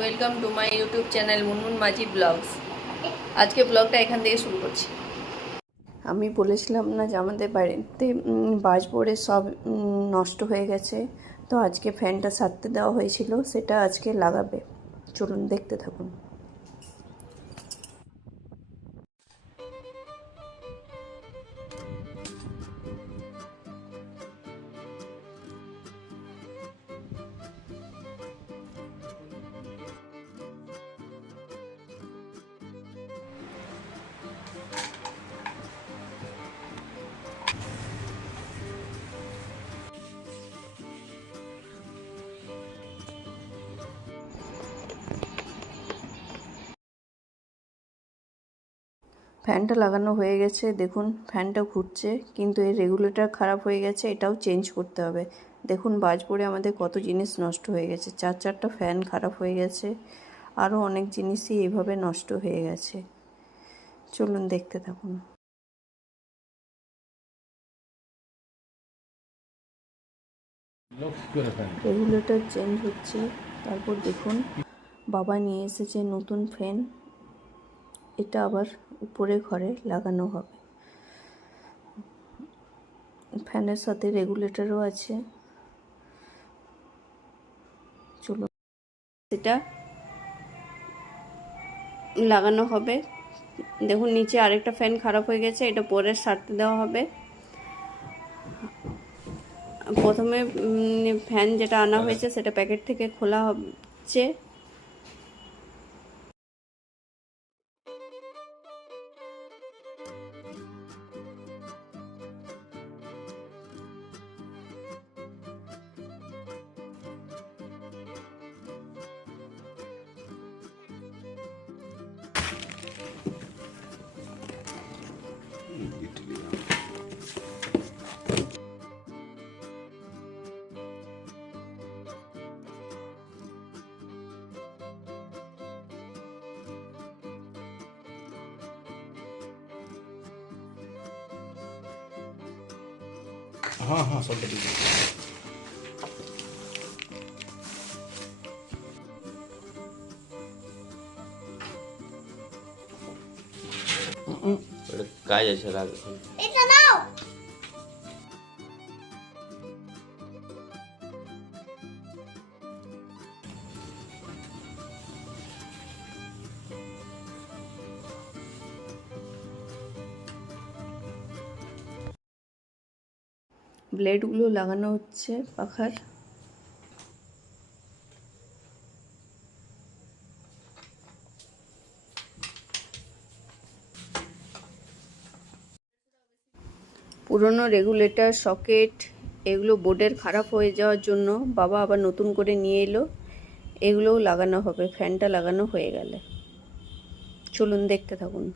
Welcome to my YouTube channel Munmun Majhi vlogs. আজকে ব্লগটা এখান থেকে শুরু করছি। আমি বলেছিলাম না যে আমাদের বাড়িতে বাজ পড়ে সব নষ্ট হয়ে গেছে, তো আজকে ফ্যানটা সারতে দেওয়া হয়েছিল, সেটা আজকে লাগাবে। চলুন দেখতে থাকুন। ফ্যানটা লাগানো হয়ে গেছে, দেখুন ফ্যানটা ঘুরছে, কিন্তু এর রেগুলেটর খারাপ হয়ে গেছে, এটাও চেঞ্জ করতে হবে। দেখুন বাজ পড়ে আমাদের কত জিনিস নষ্ট হয়ে গেছে, চারটা ফ্যান খারাপ হয়ে গেছে, আরও অনেক জিনিসই এইভাবে নষ্ট হয়ে গেছে। চলুন দেখতে থাকুন। রেগুলেটর চেঞ্জ হচ্ছে, তারপর দেখুন বাবা নিয়ে এসেছে নতুন ফ্যান, এটা আবার উপরে ঘরে লাগানো হবে। ফ্যানের সাথে রেগুলেটরও আছে। চলুন সেটা লাগানো হবে। দেখুন নিচে আরেকটা ফ্যান খারাপ হয়ে গেছে, এটা পরে সারতে দেওয়া হবে। প্রথমে ফ্যান যেটা আনা হয়েছে সেটা প্যাকেট থেকে খোলা হচ্ছে। हाँ हाँ सब ठीक है। কাজ আছে রাখ। ব্লেডগুলো লাগানো হচ্ছে পাখার। পুরনো রেগুলেটর, সকেট এগুলো বোর্ডের খারাপ হয়ে যাওয়ার জন্য বাবা আবার নতুন করে নিয়ে এলো, এগুলোও লাগানো হবে ফ্যানটা লাগানো হয়ে গেলে। চলুন দেখতে থাকুন।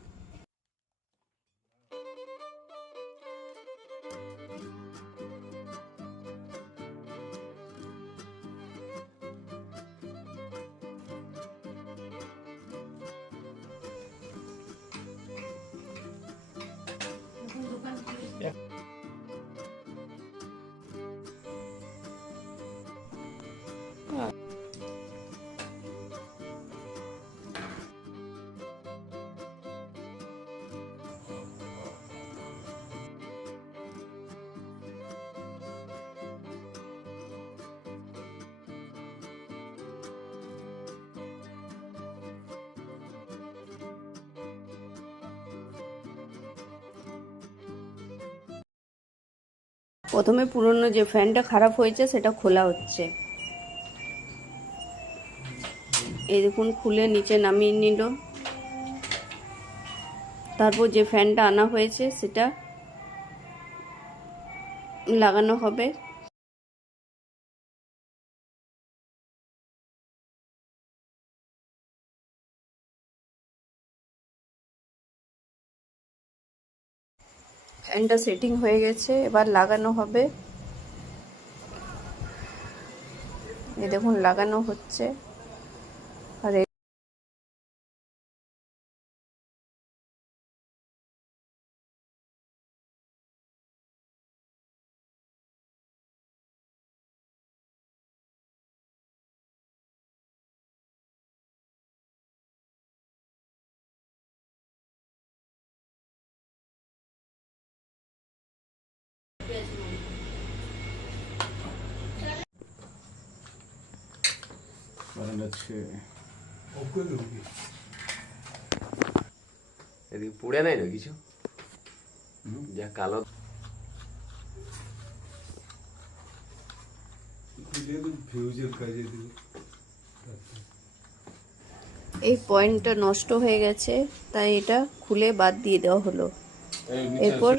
প্রথমে পুরনো যে ফ্যানটা খারাপ হয়েছে সেটা খোলা হচ্ছে। এই দেখুন খুলে নিচে নামিয়ে নিল। তারপর যে ফ্যানটা আনা হয়েছে সেটা লাগানো হবে। ফ্যানটা সেটিং হয়ে গেছে, এবার লাগানো হবে। এই দেখুন লাগানো হচ্ছে। আর কারেন্ট আছে। এদিকে পুড়ে নাই না কিছু, যা কালো। এই পয়েন্টটা নষ্ট হয়ে গেছে, তাই এটা খুলে বাদ দিয়ে দেওয়া হলো। এরপর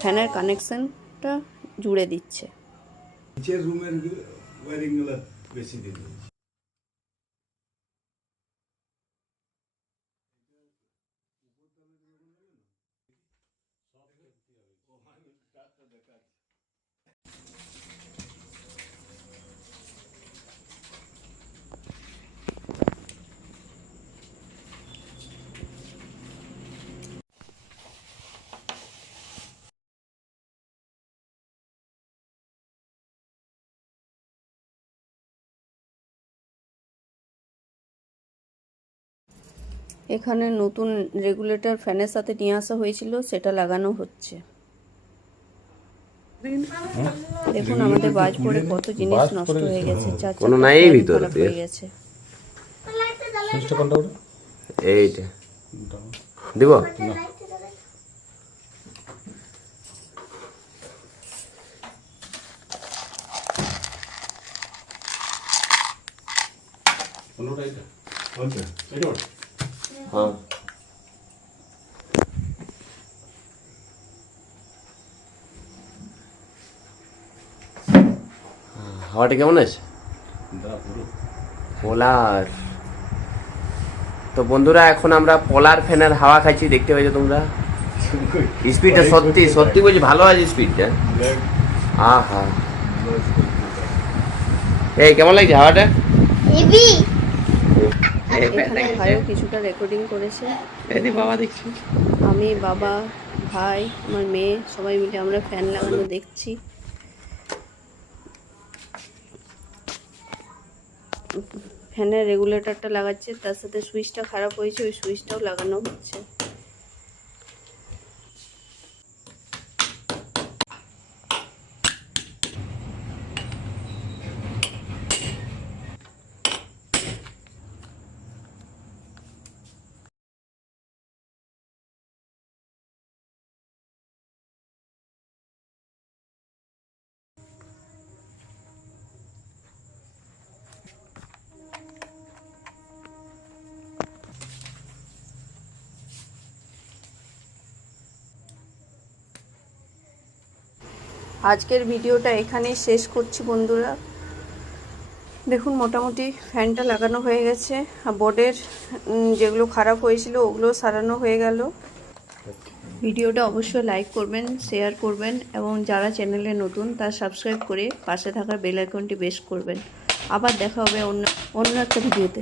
ফ্যানের কানেকশনটা জুড়ে দিচ্ছে। নিচের রুমের ওয়ারিংগুলো বেশি দিন। এখানে নতুন রেগুলেটর ফ্যানের সাথে নিয়ে আসা হয়েছিল, সেটা লাগানো হচ্ছে। দেখুন আমাদের বাজ পড়ে কত জিনিস নষ্ট হয়ে গেছে, কোনো নাই ভিতরে হয়ে গেছে। সুইচটা কোনটা ওটা? এইটা দিব। কোনটা এটা? কোনটা? এটা ওটা? হ্যাঁ, হাওয়াটা কেমন আছে? দাঁড়া পুরো। পোলার। তো বন্ধুরা, এখন আমরা পোলার ফ্যানের হাওয়া খাচ্ছি, দেখতে পাচ্ছ তোমরা। স্পিডটা সত্যি সত্যি বলছি, ভালো আছে স্পিডটা। আহা, এই কেমন লাগছে হাওয়াটা? এখানে ভাইও কিছুটা রেকর্ডিং করেছে। বাবা দেখছি। আমি, বাবা, ভাই, আমার মেয়ে সবাই মিলে আমরা ফ্যান লাগানো দেখছি। ফ্যানের রেগুলেটরটা লাগাচ্ছে, তার সাথে সুইচটা খারাপ হয়েছে, ওই সুইচটাও লাগানো হচ্ছে। আজকের ভিডিওটা এখানেই শেষ করছি বন্ধুরা। দেখুন মোটামুটি ফ্যানটা লাগানো হয়ে গেছে, আর বোর্ডের যেগুলো খারাপ হয়েছিল ওগুলো সারানো হয়ে গেল। ভিডিওটা অবশ্যই লাইক করবেন, শেয়ার করবেন, এবং যারা চ্যানেলে নতুন তারা সাবস্ক্রাইব করে পাশে থাকা বেল আইকনটি প্রেস করবেন। আবার দেখা হবে অন্য একটা ভিডিওতে।